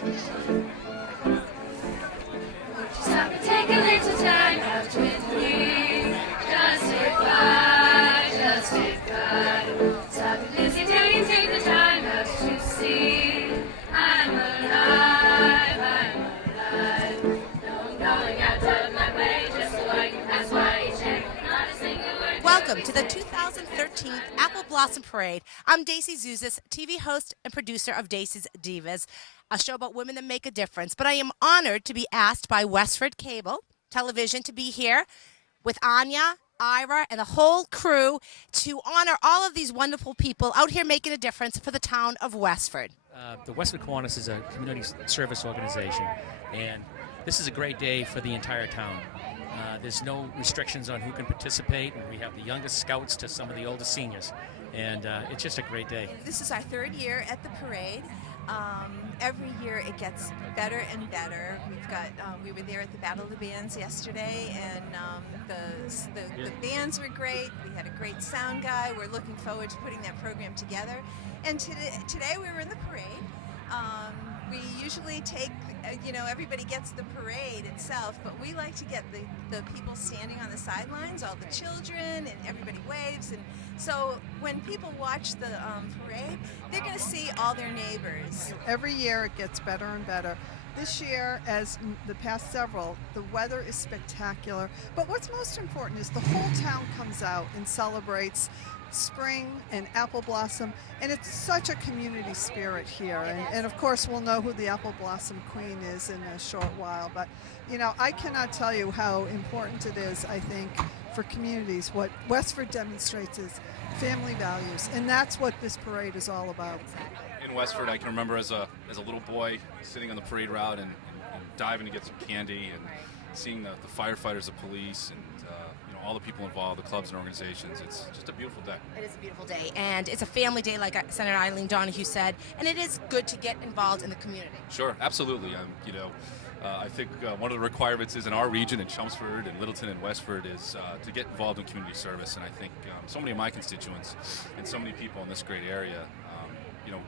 Stop and take a little time out with me. Justify, justify. Stop and listen till you take the time out to see. I'm alive, I'm alive. No, I'm going out of my way just so I can pass by each day. Not a single word. Welcome to the 2013 Apple Blossom Parade. I'm Daisy Zuzis, TV host and producer of Daisy's Divas, a show about women that make a difference. But I am honored to be asked by Westford Cable Television to be here with Anya, Ira, and the whole crew to honor all of these wonderful people out here making a difference for the town of Westford. The Westford Kiwanian is a community service organization, and this is a great day for the entire town. There's no restrictions on who can participate, and we have the youngest scouts to some of the oldest seniors, and it's just a great day. This is our third year at the parade. Every year it gets better and better. We were there at the Battle of the Bands yesterday, and the bands were great. We had a great sound guy. We're looking forward to putting that program together. And today we were in the parade. We usually take, everybody gets the parade itself, but we like to get the people standing on the sidelines, all the children, and everybody waves. And so when people watch the parade, they're going to see all their neighbors. Every year it gets better and better. This year, as the past several, the weather is spectacular. But what's most important is the whole town comes out and celebrates spring and apple blossom, and it's such a community spirit here, and of course we'll know who the apple blossom queen is in a short while, but I cannot tell you how important it is, I think, for communities. What Westford demonstrates is family values, and that's what this parade is all about. In Westford, I can remember as a little boy sitting on the parade route and diving to get some candy and seeing the firefighters, the police, and all the people involved, the clubs and organizations. It's just a beautiful day. It is a beautiful day, and it's a family day, like Senator Eileen Donahue said, and it is good to get involved in the community. Sure, absolutely. I think one of the requirements is in our region, in Chelmsford and Littleton and Westford, is to get involved in community service, and I think so many of my constituents and so many people in this great area,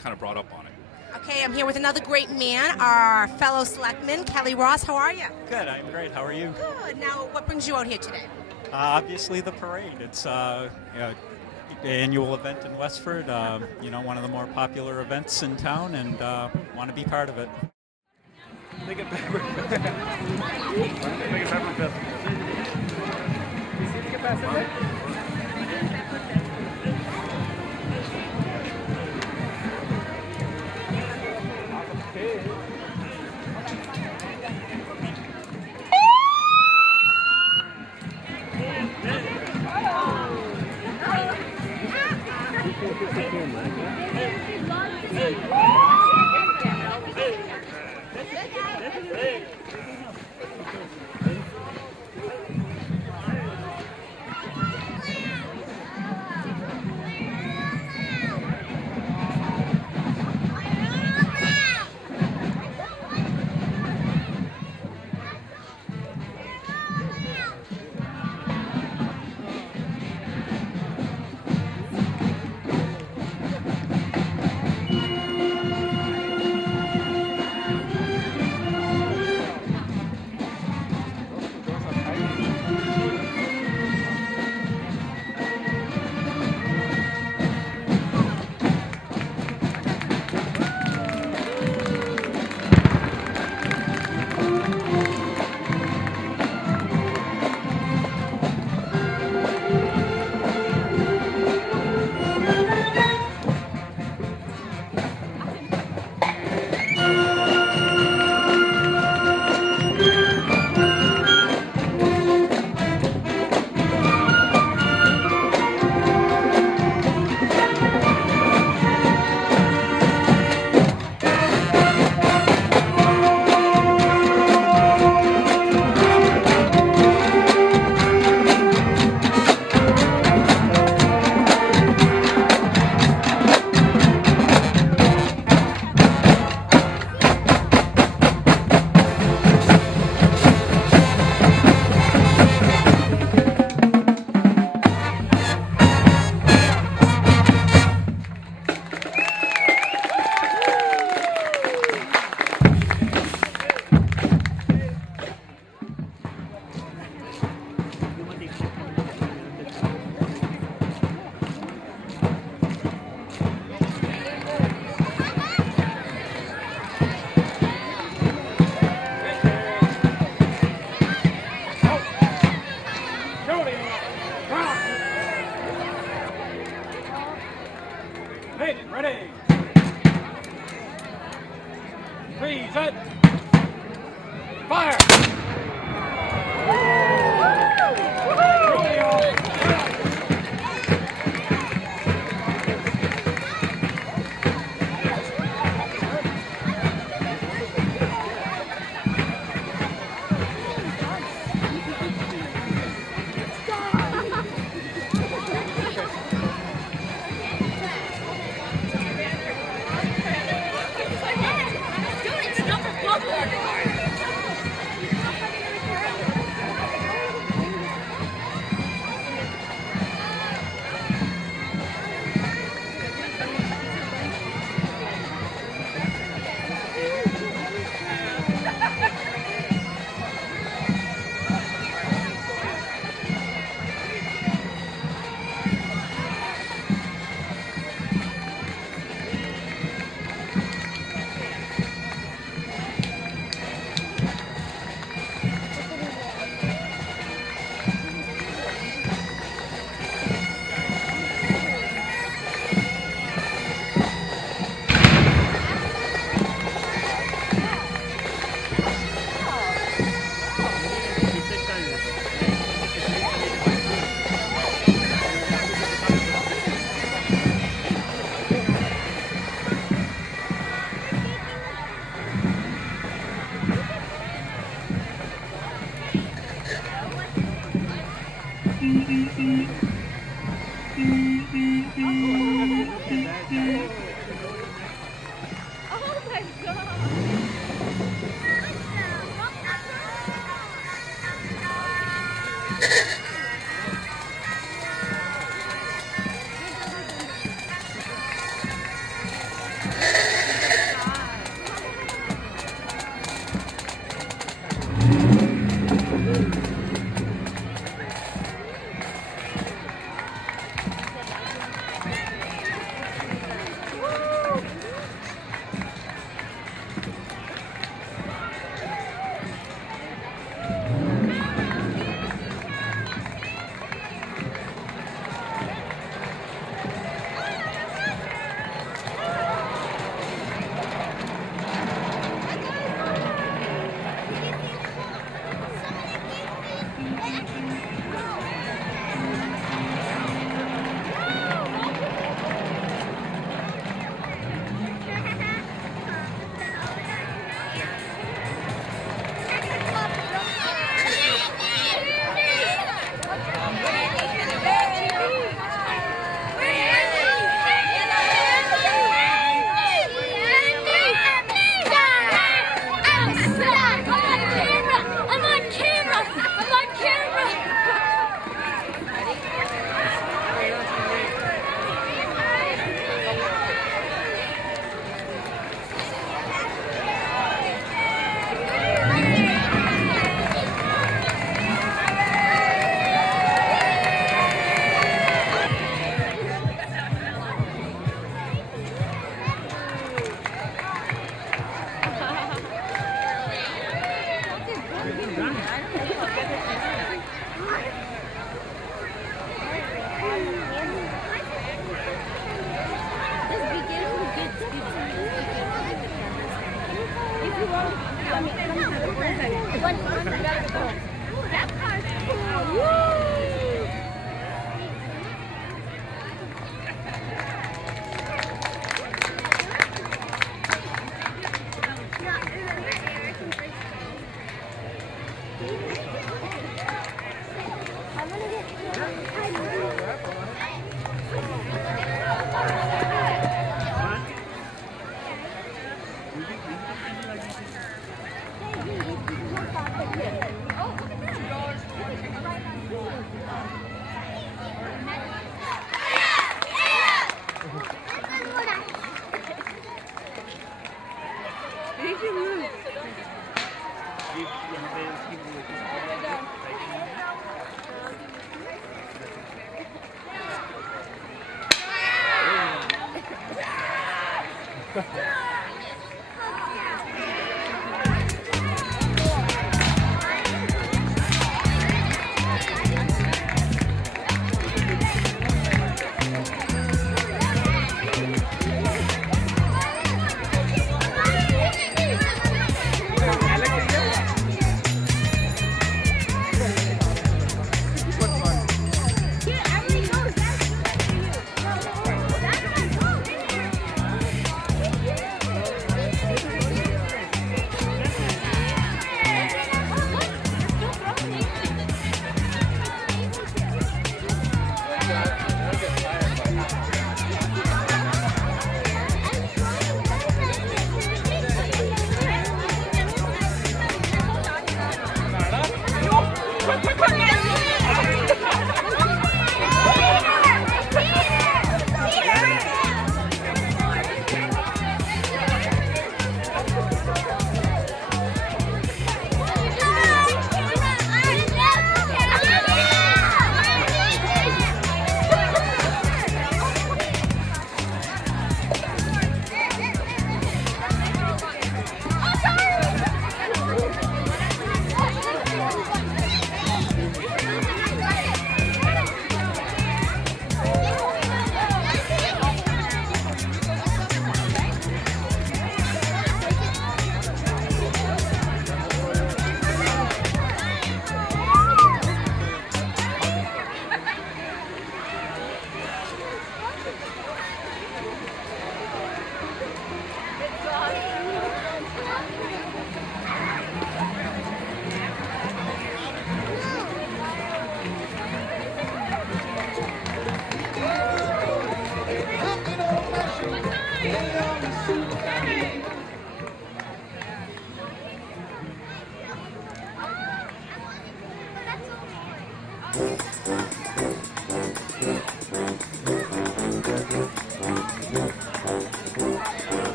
kind of brought up on it. Okay, I'm here with another great man, our fellow selectman, Kelly Ross. How are you? Good, I'm great. How are you? Good. Now, what brings you out here today? Obviously the parade. It's annual event in Westford, one of the more popular events in town, and want to be part of it. Make it pepper. Make it pepper fest. You see if you can pass it there? 3, set. Fire!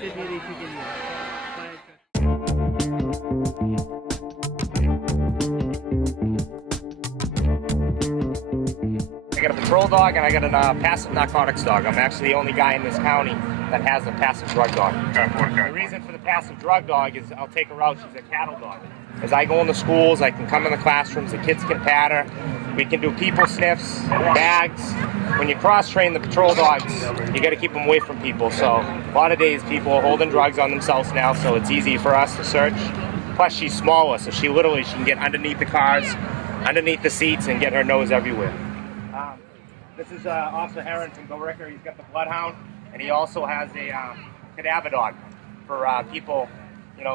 Westford Year and Kiwanian. I got a patrol dog and I got a passive narcotics dog. I'm actually the only guy in this county that has a passive drug dog. The reason for the passive drug dog is I'll take her out. She's a cattle dog. As I go into schools, I can come in the classrooms, the kids can pat her. We can do people sniffs, bags. When you cross-train the patrol dogs, you got to keep them away from people. So a lot of days people are holding drugs on themselves now, so it's easy for us to search. Plus she's smaller, so she can get underneath the cars, underneath the seats, and get her nose everywhere. This is Officer Heron from Billerica. He's got the bloodhound, and he also has a cadaver dog for people,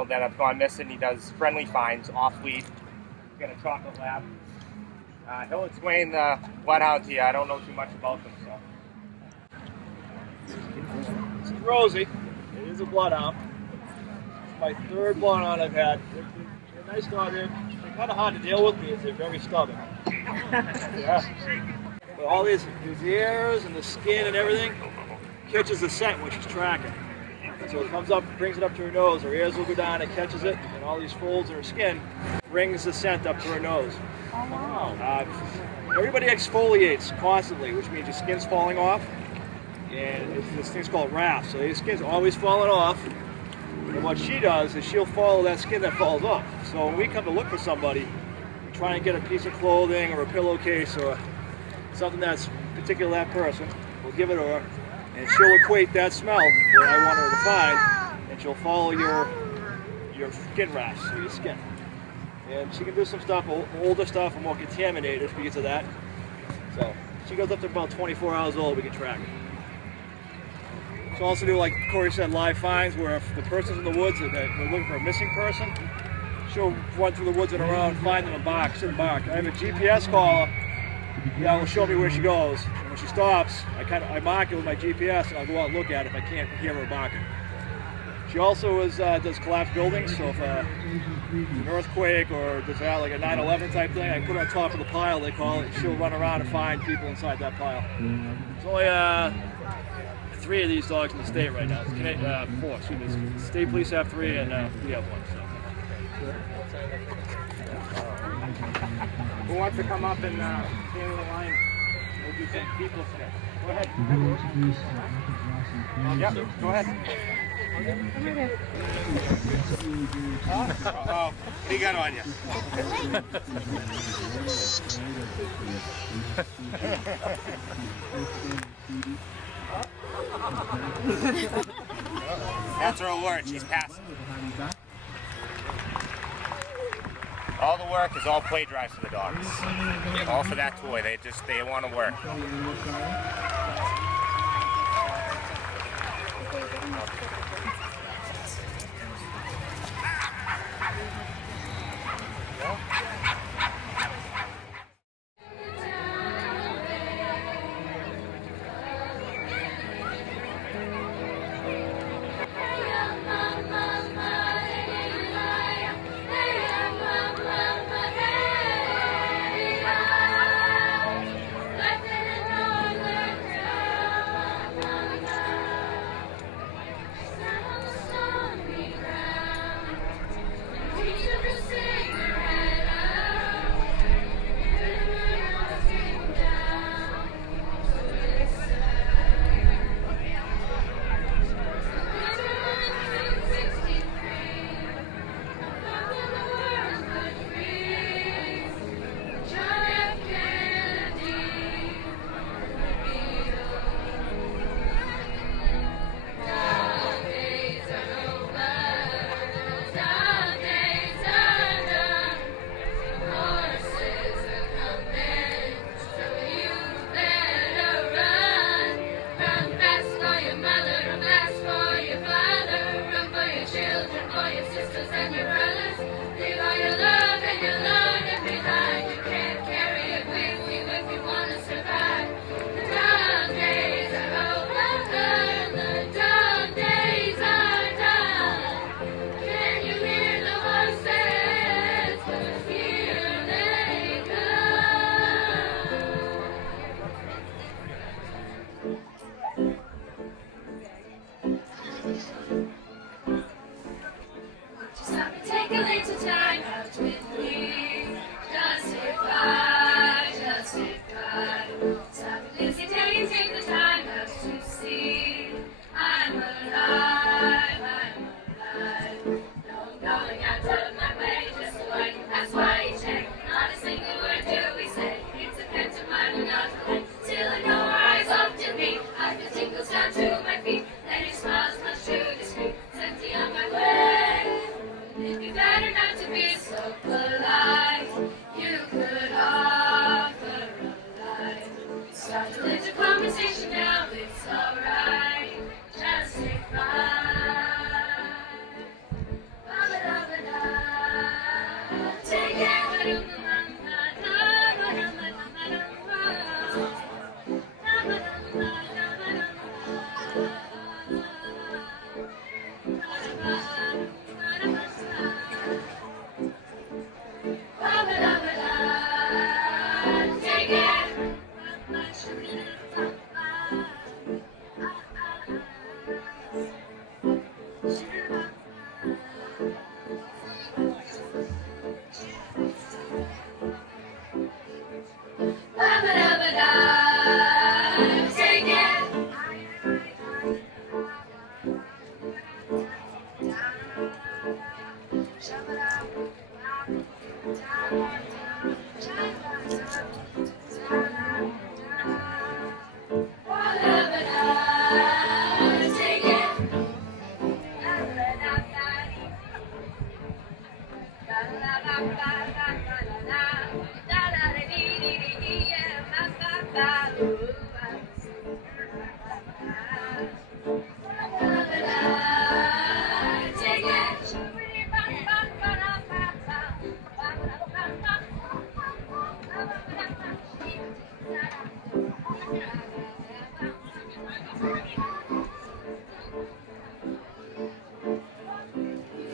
that have gone missing. He does friendly finds off lead. He's got a chocolate lab. He'll explain the bloodhound to you. I don't know too much about them, so. This is Rosie. It is a bloodhound. It's my third bloodhound I've had. They're a nice dog. They're kind of hard to deal with because they're very stubborn. Yeah. But all these ears and the skin and everything catches the scent when she's tracking. So it comes up, brings it up to her nose. Her ears will go down, it catches it, and all these folds in her skin brings the scent up to her nose. Oh, wow. Everybody exfoliates constantly, which means your skin's falling off. And this thing's called raft. So your skin's always falling off. And what she does is she'll follow that skin that falls off. So when we come to look for somebody, we try and get a piece of clothing or a pillowcase or something that's particular to that person, we'll give it to her, and she'll equate that smell where I want her to find, and she'll follow your skin rafts, so your skin. And she can do some stuff, older stuff, and more contaminated because of that. So she goes up to about 24 hours old, we can track her. She'll also do, like Corey said, live finds, where if the person's in the woods and we're looking for a missing person, she'll run through the woods and around, find them and bark, sit and bark. I have a GPS caller. Yeah, will show me where she goes. And when she stops, I mark it with my GPS, and I'll go out and look at it if I can't hear her barking. She also does collapsed buildings, so if an earthquake or there's like a 9/11 type thing, I put her on top of the pile, they call it, and she'll run around and find people inside that pile. There's only 3 of these dogs in the state right now. 4, excuse me. The state police have 3, and we have 1. So. Who wants to come up and stand in the line? We'll do some people sniff. Go ahead. Yep, go ahead. Uh-oh. What do you got on you? That's her alert. She's passing. All the work is all play drives for the dogs. All for that toy. They want to work.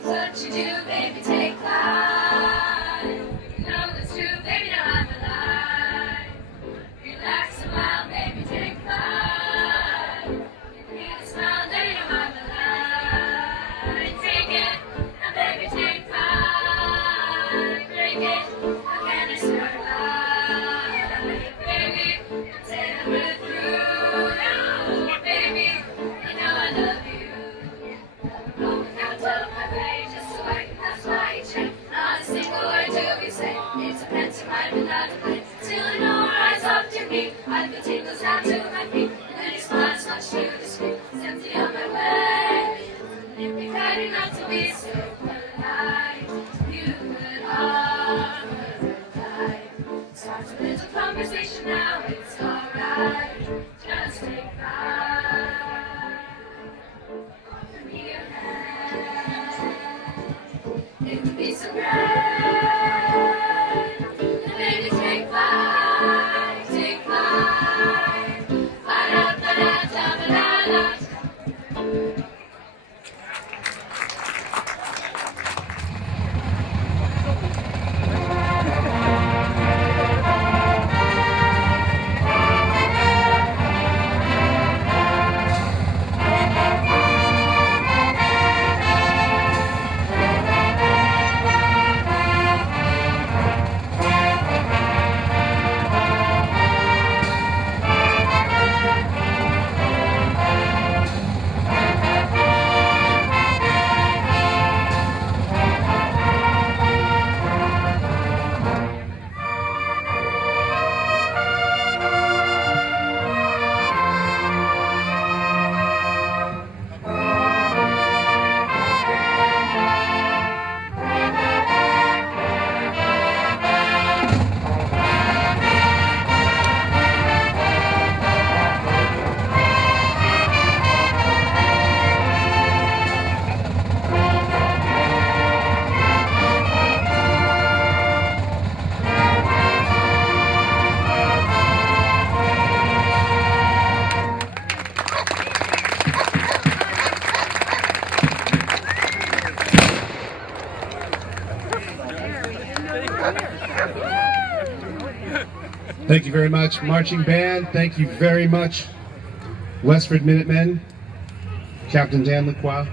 What you do, baby, take flight. You know it's true, baby, now I'm alive. Relax a while, baby, take flight. You can hear the smile, baby, now I'm alive. Take it, now baby, take flight. Break it, how can I survive? Baby, until we're through. No, baby, you know I love you. Going out of my way just so I can pass my check. Not a single word do we say. It's a pantomime without a play. Still I know our eyes off to me. I feel tingles down to my feet. And then he smiles much too discreet. It's empty on my way. It'd be kinder not to be so polite. You could offer time. Start a little conversation now. It's alright. Just take five. It would be so great. And baby, take flight, take flight. Ba-da-ba-da-da-ba-da-da. Thank you very much, Marching Band. Thank you very much, Westford Minutemen, Captain Dan Lacroix.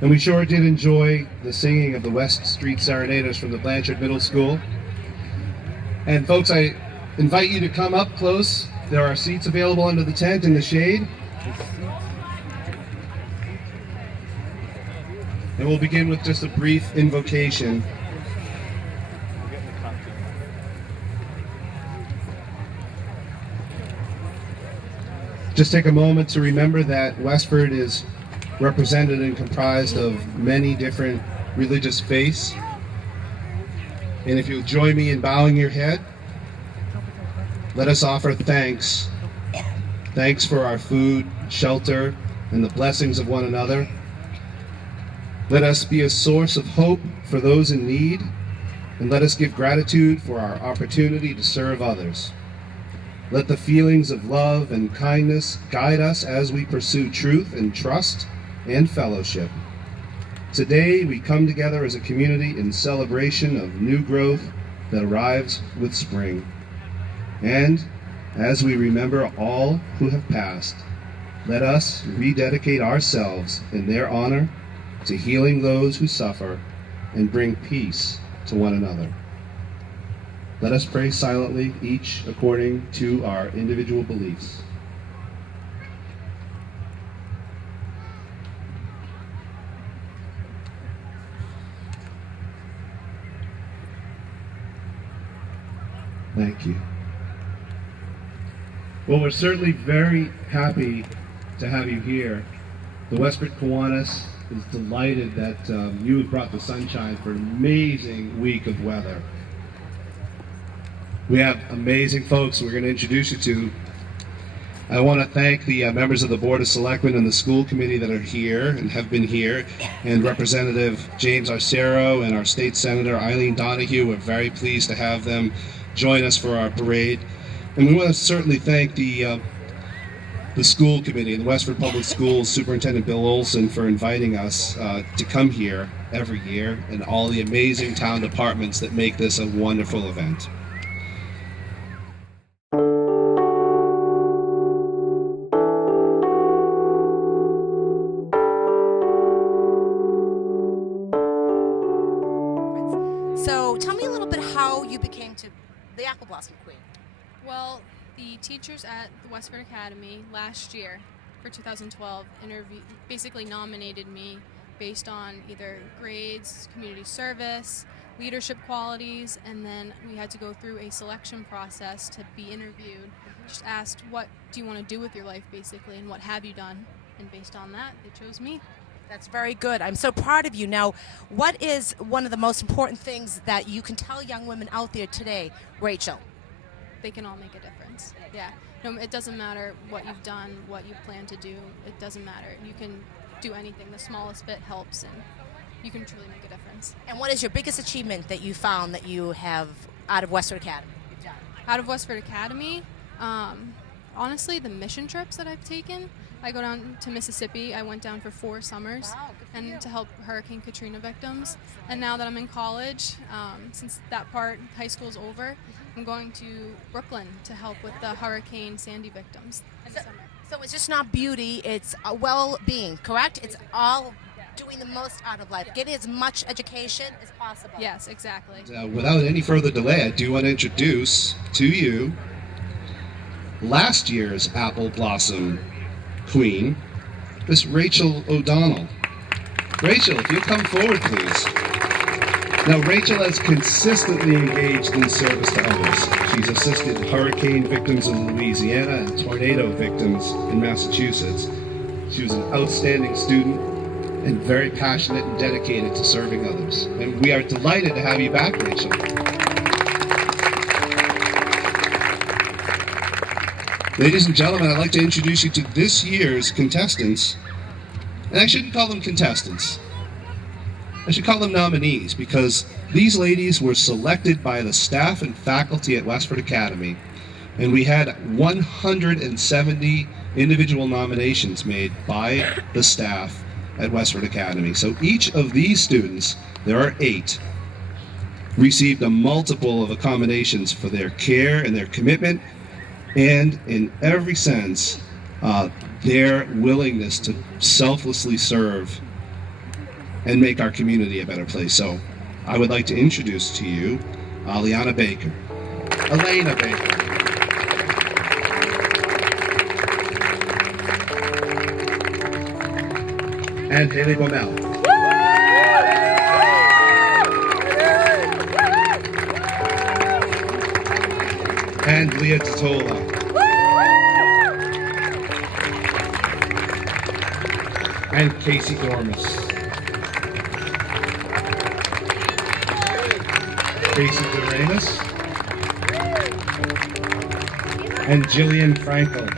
And we sure did enjoy the singing of the West Street Seranaders from the Blanchard Middle School. And folks, I invite you to come up close. There are seats available under the tent in the shade. And we'll begin with just a brief invocation. Just take a moment to remember that Westford is represented and comprised of many different religious faiths. And if you'll join me in bowing your head, let us offer thanks. Thanks for our food, shelter, and the blessings of one another. Let us be a source of hope for those in need, and let us give gratitude for our opportunity to serve others. Let the feelings of love and kindness guide us as we pursue truth and trust and fellowship. Today we come together as a community in celebration of new growth that arrives with spring. And as we remember all who have passed, let us rededicate ourselves in their honor to healing those who suffer and bring peace to one another. Let us pray silently, each according to our individual beliefs. Thank you. Well, we're certainly very happy to have you here. The Westford Kiwanis is delighted that you have brought the sunshine for an amazing week of weather. We have amazing folks we're going to introduce you to. I want to thank the members of the Board of Selectmen and the school committee that are here and have been here, and Representative James Arcero and our state senator Eileen Donahue. We're very pleased to have them join us for our parade. And we want to certainly thank the school committee and the Westford Public Schools Superintendent Bill Olson for inviting us to come here every year, and all the amazing town departments that make this a wonderful event. So tell me a little bit how you became to the Apple Blossom Queen. Well, the teachers at the Westford Academy last year for 2012 basically nominated me based on either grades, community service, leadership qualities, and then we had to go through a selection process to be interviewed. Just asked, what do you want to do with your life, basically, and what have you done? And based on that, they chose me. That's very good. I'm so proud of you. Now, what is one of the most important things that you can tell young women out there today, Rachel? They can all make a difference. Yeah. No, it doesn't matter what you've done, what you plan to do. It doesn't matter. You can do anything. The smallest bit helps, and you can truly make a difference. And what is your biggest achievement that you found that you have out of Westford Academy? Out of Westford Academy, honestly, the mission trips that I've taken. I go down to Mississippi. I went down for 4 summers and to help Hurricane Katrina victims. And now that I'm in college, since that part, high school's over, I'm going to Brooklyn to help with the Hurricane Sandy victims in the summer. So it's just not beauty, it's a well-being, correct? It's all doing the most out of life, getting as much education as possible. Yes, exactly. Without any further delay, I do want to introduce to you last year's Apple Blossom Queen, Miss Rachel O'Donnell. Rachel, if you'll come forward, please. Now, Rachel has consistently engaged in service to others. She's assisted hurricane victims in Louisiana and tornado victims in Massachusetts. She was an outstanding student and very passionate and dedicated to serving others. And we are delighted to have you back, Rachel. Ladies and gentlemen, I'd like to introduce you to this year's contestants. And I shouldn't call them contestants. I should call them nominees, because these ladies were selected by the staff and faculty at Westford Academy, and we had 170 individual nominations made by the staff at Westford Academy. So each of these students, there are 8, received a multiple of accommodations for their care and their commitment, and in every sense, their willingness to selflessly serve and make our community a better place. So I would like to introduce to you Elena Baker, and Haley Bomel, and Leah Totola, and Casey Dormus, Casey Doremus, and Jillian Frankel,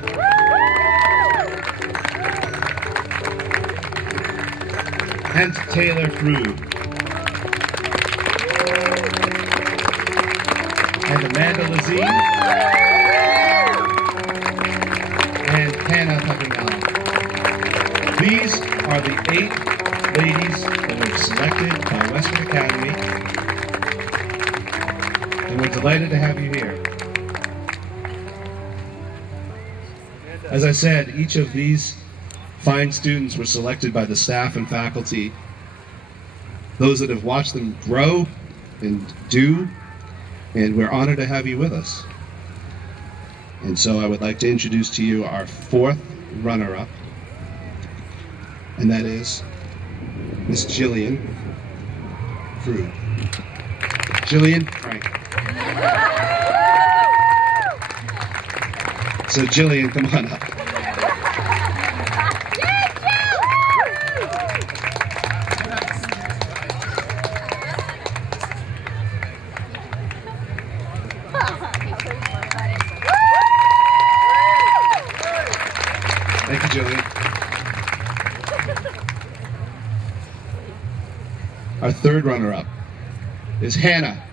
and Taylor Frood, and Amanda Lazine, and Hannah Paganella. These are the 8 ladies that were selected by Westford Academy, and we're delighted to have you here. As I said, each of these fine students were selected by the staff and faculty, those that have watched them grow and do, and we're honored to have you with us. And so I would like to introduce to you our 4th runner-up, and that is Miss Jillian Frood. Jillian Frank. So Jillian, come on up. Thank you, Jillian. Our third runner-up is Hannah.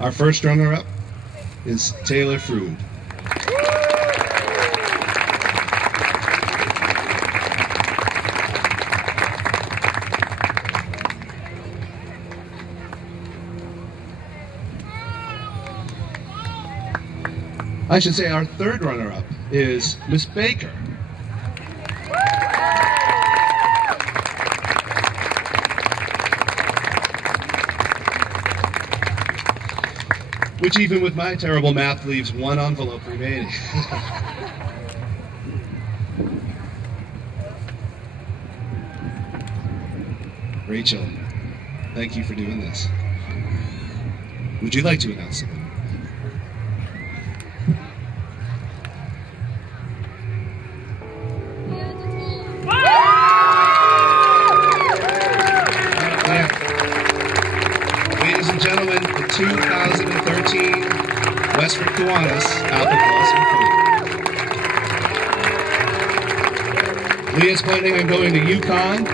Our first runner-up is Taylor Frood. I should say our third runner-up is Miss Baker. Which even with my terrible math leaves one envelope remaining. Rachel, thank you for doing this. Would you like to announce something? Ladies and gentlemen, the 2013 Westford Kiwanis Apple Blossom Parade. Leah's planning on going to UConn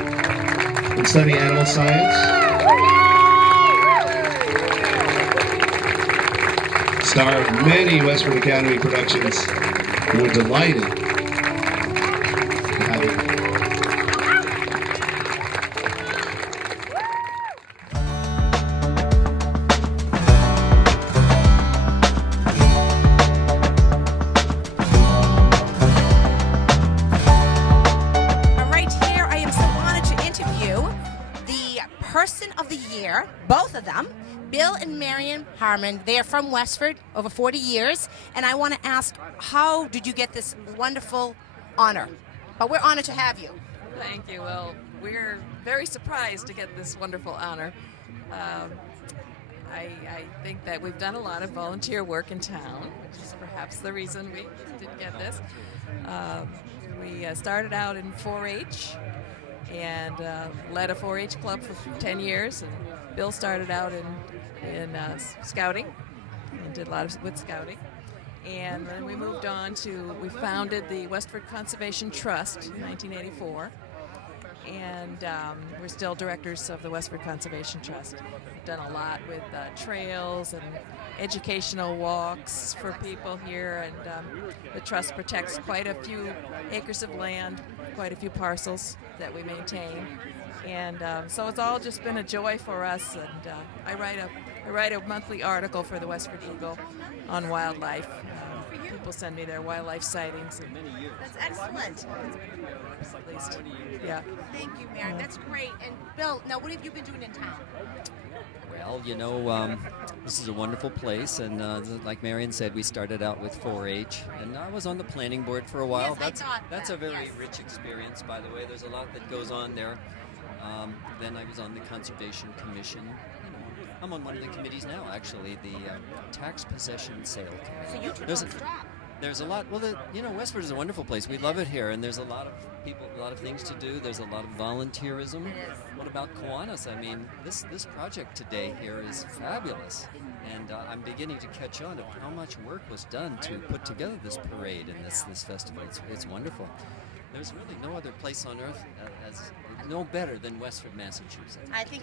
and study animal science. Star of many Westford Academy productions, we're delighted to have you. Person of the Year, both of them, Bill and Marion Harmon. They are from Westford, over 40 years, and I want to ask, how did you get this wonderful honor? But we're honored to have you. Thank you. Well, we're very surprised to get this wonderful honor. I think that we've done a lot of volunteer work in town, which is perhaps the reason we didn't get this. We started out in 4-H, and led a 4-H club for 10 years. And Bill started out in scouting and did a lot with scouting. And then we moved on to, we founded the Westford Conservation Trust in 1984. And we're still directors of the Westford Conservation Trust. We've done a lot with trails and educational walks for people here, and the trust protects quite a few acres of land, quite a few parcels that we maintain, and so it's all just been a joy for us. And I write a monthly article for the Westford Eagle on wildlife. People send me their wildlife sightings. That's excellent. At least, yeah. Thank you, Mary. That's great. And Bill, now what have you been doing in town? Well, you know, this is a wonderful place, and like Marion said, we started out with 4-H, and I was on the planning board for a while. Yes, That's a very rich experience, by the way. There's a lot that goes on there. Then I was on the Conservation Commission. I'm on one of the committees now, actually, the Tax Possession Sale Committee. So you took there's on the job. There's a lot. Well, you know, Westford is a wonderful place. We love it here, and there's a lot of people, a lot of things to do. There's a lot of volunteerism. What about Kiwanis? I mean, this project today here is fabulous, and I'm beginning to catch on of how much work was done to put together this parade and this festival. It's wonderful. There's really no other place on earth no better than Westford, Massachusetts. I think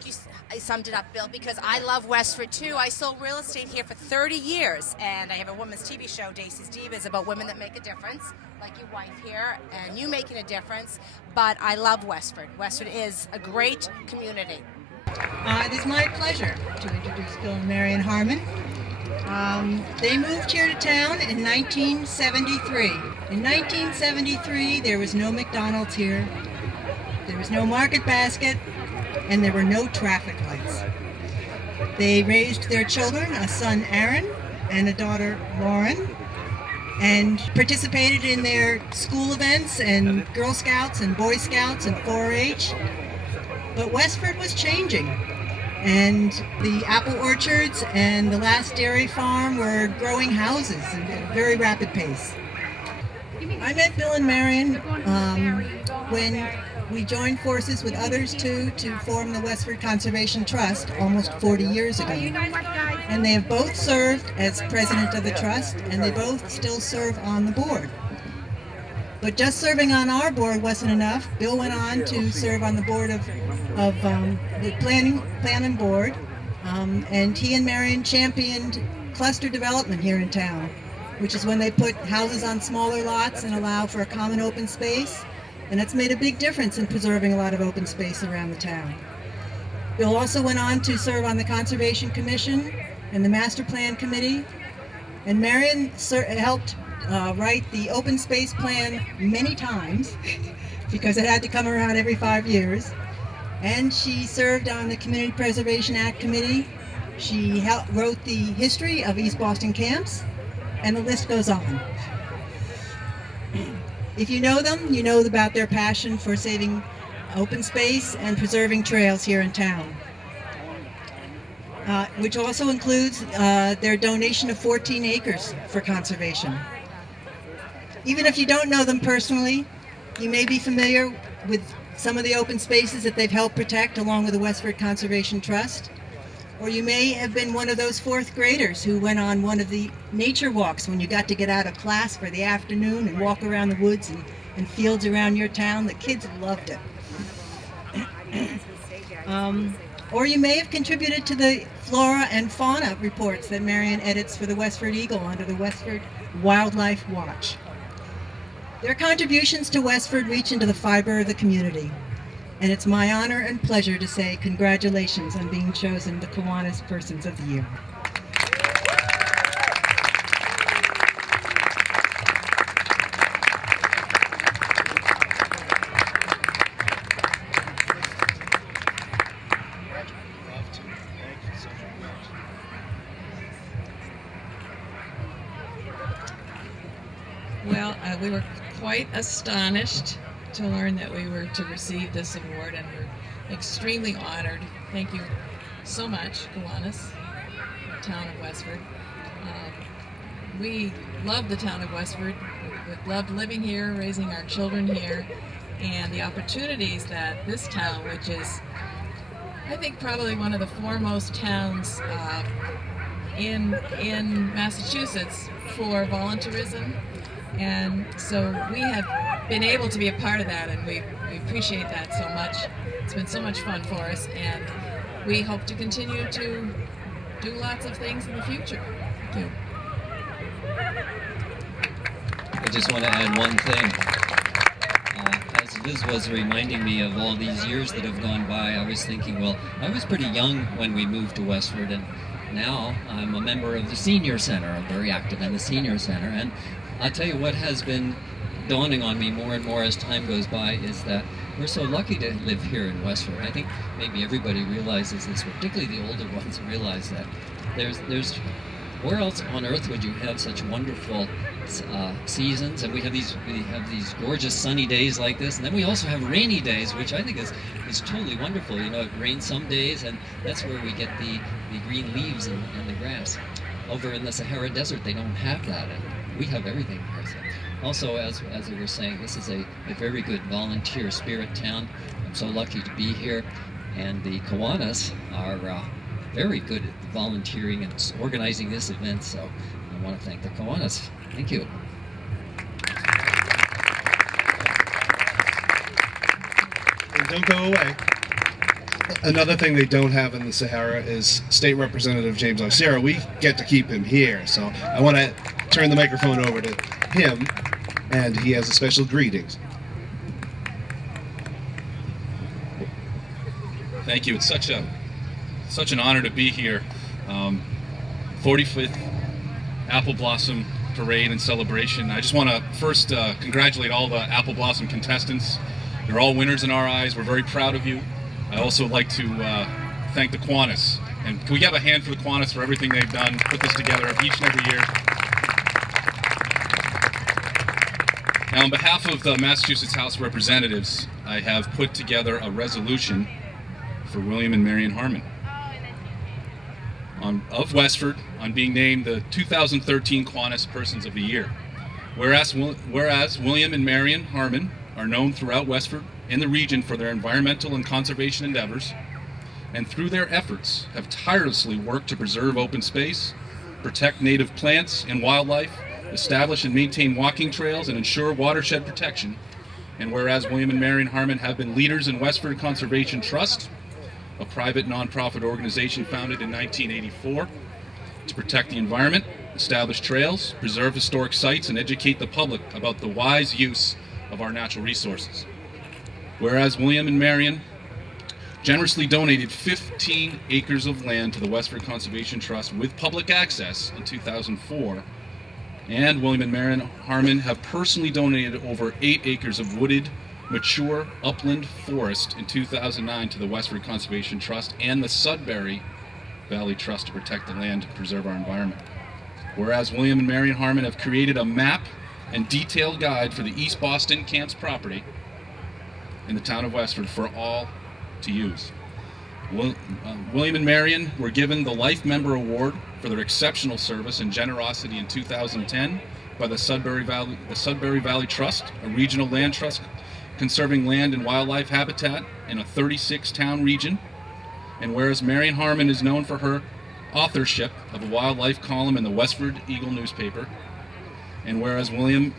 I summed it up, Bill, because I love Westford too. I sold real estate here for 30 years, and I have a women's TV show, Dacey's Divas, about women that make a difference, like your wife here, and you making a difference. But I love Westford. Westford is a great community. It is my pleasure to introduce Bill and Marion Harmon. They moved here to town in 1973. In 1973, there was no McDonald's here. There was no market basket, and there were no traffic lights. They raised their children, a son Aaron and a daughter Lauren, and participated in their school events and Girl Scouts and Boy Scouts and 4-H. But Westford was changing, and the apple orchards and the last dairy farm were growing houses at a very rapid pace. I met Bill and Marion when we joined forces with others too to form the Westford Conservation Trust almost 40 years ago. And they have both served as president of the trust, and they both still serve on the board. But just serving on our board wasn't enough. Bill went on to serve on the board of the planning board, and he and Marion championed cluster development here in town, which is when they put houses on smaller lots and allow for a common open space. And that's made a big difference in preserving a lot of open space around the town. Bill also went on to serve on the Conservation Commission and the Master Plan Committee. And Marion helped write the open space plan many times because it had to come around every 5 years. And she served on the Community Preservation Act Committee. She wrote the history of East Boston camps, and the list goes on. If you know them, you know about their passion for saving open space and preserving trails here in town, which also includes their donation of 14 acres for conservation. Even if you don't know them personally, you may be familiar with some of the open spaces that they've helped protect along with the Westford Conservation Trust. Or you may have been one of those fourth graders who went on one of the nature walks when you got to get out of class for the afternoon and walk around the woods and fields around your town. The kids loved it. Or you may have contributed to the flora and fauna reports that Marion edits for the Westford Eagle under the Westford Wildlife Watch. Their contributions to Westford reach into the fiber of the community. And it's my honor and pleasure to say congratulations on being chosen the Kiwanis Persons of the Year. Well, we were quite astonished to learn that we were to receive this award, and we're extremely honored. Thank you so much, Kiwanis, the town of Westford. We love the town of Westford. We've loved living here, raising our children here, and the opportunities that this town, which is, I think, probably one of the foremost towns in Massachusetts for volunteerism. And so we have been able to be a part of that, and we appreciate that so much. It's been so much fun for us, and we hope to continue to do lots of things in the future. Thank you. I just want to add one thing. As Liz was reminding me of all these years that have gone by, I was thinking, well, I was pretty young when we moved to Westford, and now I'm a member of the Senior Center. I'm very active in the Senior Center, and I'll tell you what has been dawning on me more and more as time goes by is that we're so lucky to live here in Westford. I think maybe everybody realizes this, particularly the older ones realize that there's where else on earth would you have such wonderful seasons? And we have these gorgeous sunny days like this, and then we also have rainy days, which I think is totally wonderful. You know, it rains some days, and that's where we get the green leaves and the grass. Over in the Sahara Desert, they don't have that, and we have everything here. So also, as we were saying, this is a very good volunteer spirit town. I'm so lucky to be here, and the Kiwanis are very good at volunteering and organizing this event, so I want to thank the Kiwanis. Thank you. And don't go away. Another thing they don't have in the Sahara is State Representative James Osira. We get to keep him here, so I want to turn the microphone over to him, and he has a special greetings. Thank you. It's such an honor to be here. 45th Apple Blossom Parade and celebration. I just want to first congratulate all the Apple Blossom contestants. You're all winners in our eyes. We're very proud of you. I also like to thank the Kiwanis. And can we have a hand for the Kiwanis for everything they've done, put this together each and every year? Now, on behalf of the Massachusetts House of Representatives, I have put together a resolution for William and Marion Harmon of Westford on being named the 2013 Kiwanis Persons of the Year. Whereas William and Marion Harmon are known throughout Westford and the region for their environmental and conservation endeavors, and through their efforts have tirelessly worked to preserve open space, protect native plants and wildlife, establish and maintain walking trails, and ensure watershed protection. And whereas William and Marion Harmon have been leaders in Westford Conservation Trust, a private nonprofit organization founded in 1984 to protect the environment, establish trails, preserve historic sites, and educate the public about the wise use of our natural resources. Whereas William and Marion generously donated 15 acres of land to the Westford Conservation Trust with public access in 2004, and William and Marion Harmon have personally donated over 8 acres of wooded, mature upland forest in 2009 to the Westford Conservation Trust and the Sudbury Valley Trust to protect the land and preserve our environment. Whereas William and Marion Harmon have created a map and detailed guide for the East Boston Camps property in the town of Westford for all to use. William and Marion were given the Life Member Award for their exceptional service and generosity in 2010 by the Sudbury Valley Trust, a regional land trust conserving land and wildlife habitat in a 36-town region. And whereas Marion Harmon is known for her authorship of a wildlife column in the Westford Eagle newspaper, and whereas William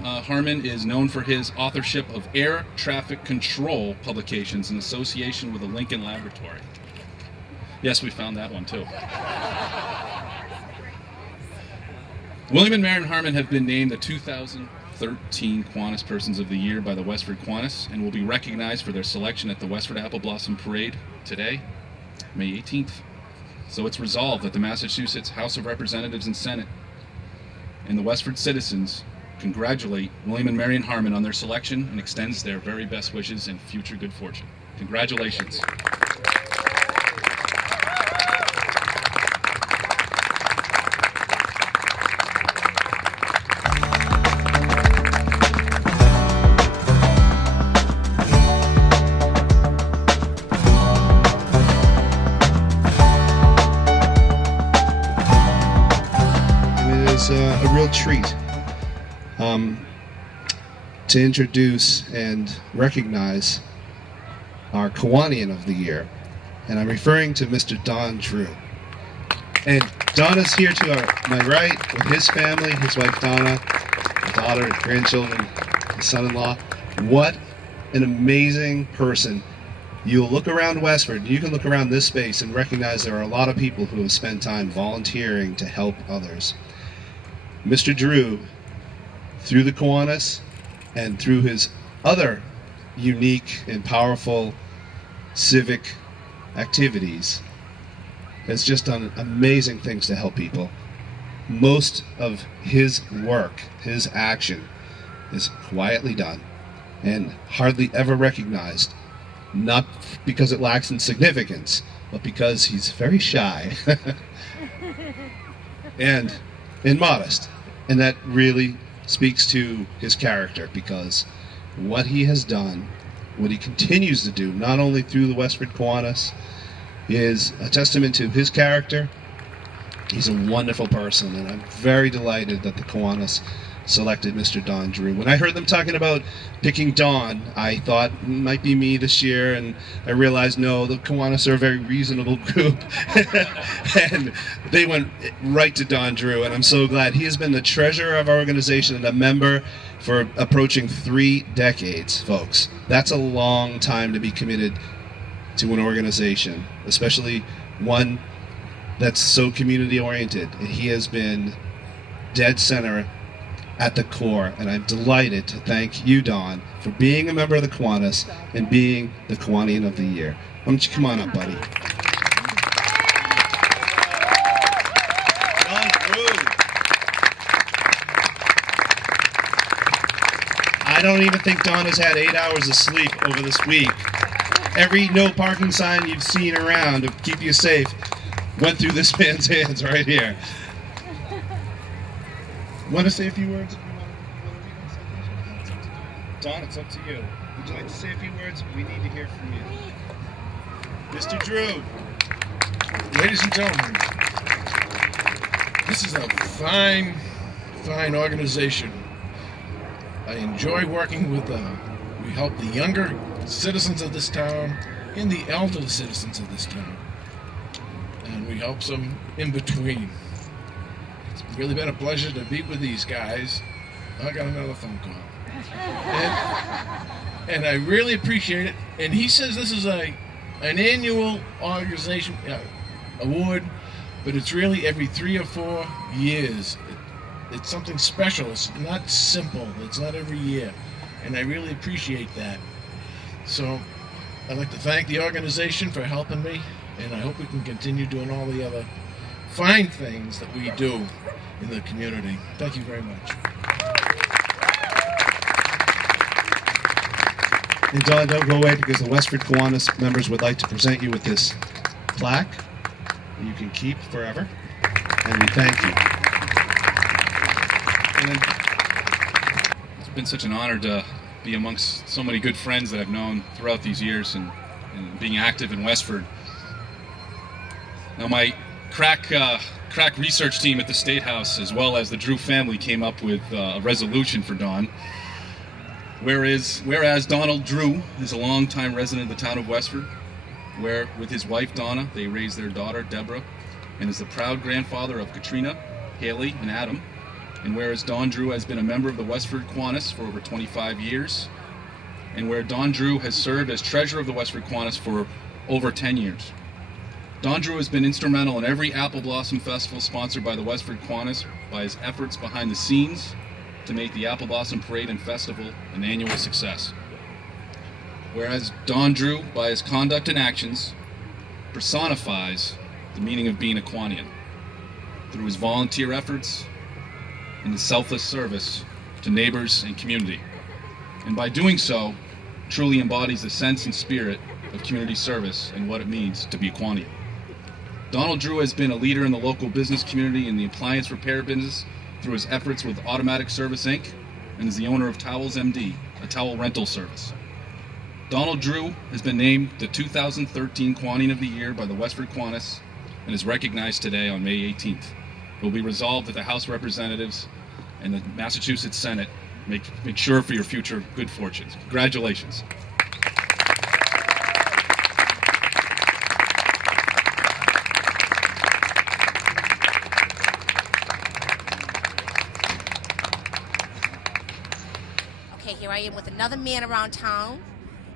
Harmon is known for his authorship of air traffic control publications in association with the Lincoln Laboratory. Yes, we found that one too. William and Marion Harmon have been named the 2013 Kiwanis Persons of the Year by the Westford Kiwanis and will be recognized for their selection at the Westford Apple Blossom Parade today, May 18th. So it's resolved that the Massachusetts House of Representatives and Senate and the Westford citizens congratulate William and Marion Harmon on their selection and extends their very best wishes and future good fortune. Congratulations. A real treat to introduce and recognize our Kiwanian of the Year, and I'm referring to Mr. Don Drew. And Don is here to my right with his family, his wife Donna, a daughter, grandchildren, his son-in-law. What an amazing person. You'll look around Westford, you can look around this space and recognize there are a lot of people who have spent time volunteering to help others. Mr. Drew, through the Kiwanis and through his other unique and powerful civic activities, has just done amazing things to help people. Most of his work, his action, is quietly done and hardly ever recognized, not because it lacks in significance, but because he's very shy and modest. And that really speaks to his character, because what he has done, what he continues to do, not only through the Westford Kiwanis, is a testament to his character. He's a wonderful person, and I'm very delighted that the Kiwanis selected Mr. Don Drew. When I heard them talking about picking Don, I thought it might be me this year, and I realized no, the Kiwanis are a very reasonable group. And they went right to Don Drew, and I'm so glad. He has been the treasurer of our organization and a member for approaching 3 decades, folks. That's a long time to be committed to an organization, especially one that's so community oriented. And he has been dead center at the core, and I'm delighted to thank you, Don, for being a member of the Kiwanis and being the Kiwanian of the Year. Why don't you come on up, buddy? Don Drew. I don't even think Don has had 8 hours of sleep over this week. Every no parking sign you've seen around to keep you safe went through this man's hands right here. Want to say a few words? Don, it's up to you. Would you like to say a few words? We need to hear from you. Mr. Drew. Ladies and gentlemen, this is a fine organization. I enjoy working with we help the younger citizens of this town and the elderly citizens of this town. And we help some in between. It's really been a pleasure to meet with these guys. I got another phone call. And I really appreciate it. And he says this is an annual organization award, but it's really every 3 or 4 years. It's something special. It's not simple. It's not every year. And I really appreciate that. So I'd like to thank the organization for helping me, and I hope we can continue doing all the other fine things that we do in the community. Thank you very much. And Don, don't go away, because the Westford Kiwanis members would like to present you with this plaque that you can keep forever. And we thank you. It's been such an honor to be amongst so many good friends that I've known throughout these years and being active in Westford. Now, my crack research team at the State House, as well as the Drew family, came up with a resolution for Don. Whereas Donald Drew is a longtime resident of the town of Westford, where with his wife Donna they raised their daughter Deborah, and is the proud grandfather of Katrina, Haley, and Adam. And whereas Don Drew has been a member of the Westford Kiwanis for over 25 years, and where Don Drew has served as treasurer of the Westford Kiwanis for over 10 years. Don Drew has been instrumental in every Apple Blossom Festival sponsored by the Westford Kiwanis by his efforts behind the scenes to make the Apple Blossom Parade and Festival an annual success. Whereas Don Drew, by his conduct and actions, personifies the meaning of being a Kiwanian through his volunteer efforts and his selfless service to neighbors and community. And by doing so, truly embodies the sense and spirit of community service and what it means to be a Kiwanian. Donald Drew has been a leader in the local business community in the appliance repair business through his efforts with Automatic Service Inc. and is the owner of Towels MD, a towel rental service. Donald Drew has been named the 2013 Kiwanian of the Year by the Westford Kiwanis and is recognized today on May 18th. It will be resolved that the House of Representatives and the Massachusetts Senate make sure for your future good fortunes. Congratulations. Okay, here I am with another man around town,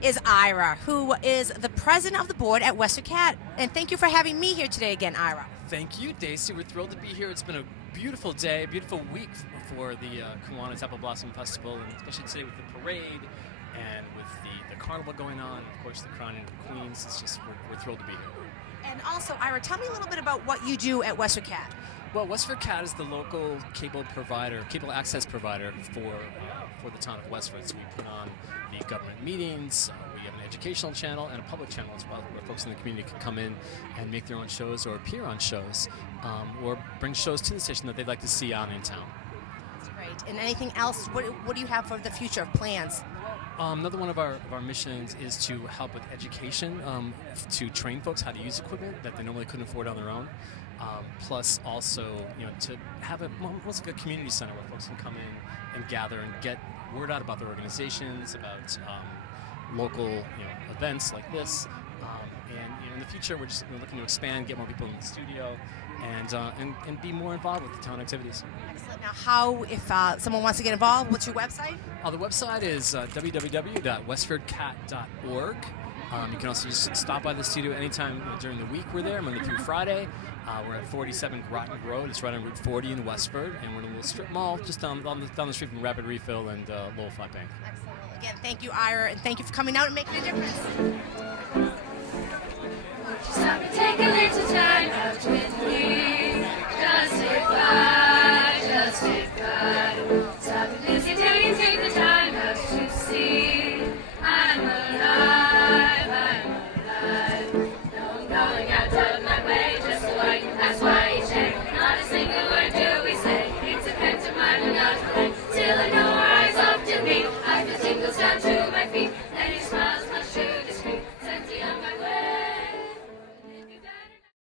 is Ira, who is the president of the board at Westford Cat. And thank you for having me here today again, Ira. Thank you, Daisy. We're thrilled to be here. It's been a beautiful day, a beautiful week for the Kiwanis Apple Blossom Festival, and especially today with the parade and with the carnival going on, of course, the Crown and Queens. It's just, we're thrilled to be here. And also, Ira, tell me a little bit about what you do at Westford Cat. Well, Westford Cat is the local cable access provider for the town of Westford. So we put on the government meetings, we have an educational channel and a public channel as well, where folks in the community can come in and make their own shows or appear on shows, or bring shows to the station that they'd like to see on in town. That's great. And anything else? What do you have for the future plans? Another one of our missions is to help with education, to train folks how to use equipment that they normally couldn't afford on their own. Plus also, to have almost like a community center where folks can come in and gather and get word out about their organizations, about local events like this. And in the future, we're looking to expand, get more people in the studio, and be more involved with the town activities. Excellent. Now, how, if someone wants to get involved, what's your website? The website is www.westfordcat.org. You can also just stop by the studio anytime during the week. We're there, Monday through Friday. We're at 47 Groton Road. It's right on Route 40 in Westford, and we're in a little strip mall just down the street from Rapid Refill and Lowell Flat Bank. Excellent. Again, thank you, Ira, and thank you for coming out and making a difference. Stop and take a little time out with me. Just if I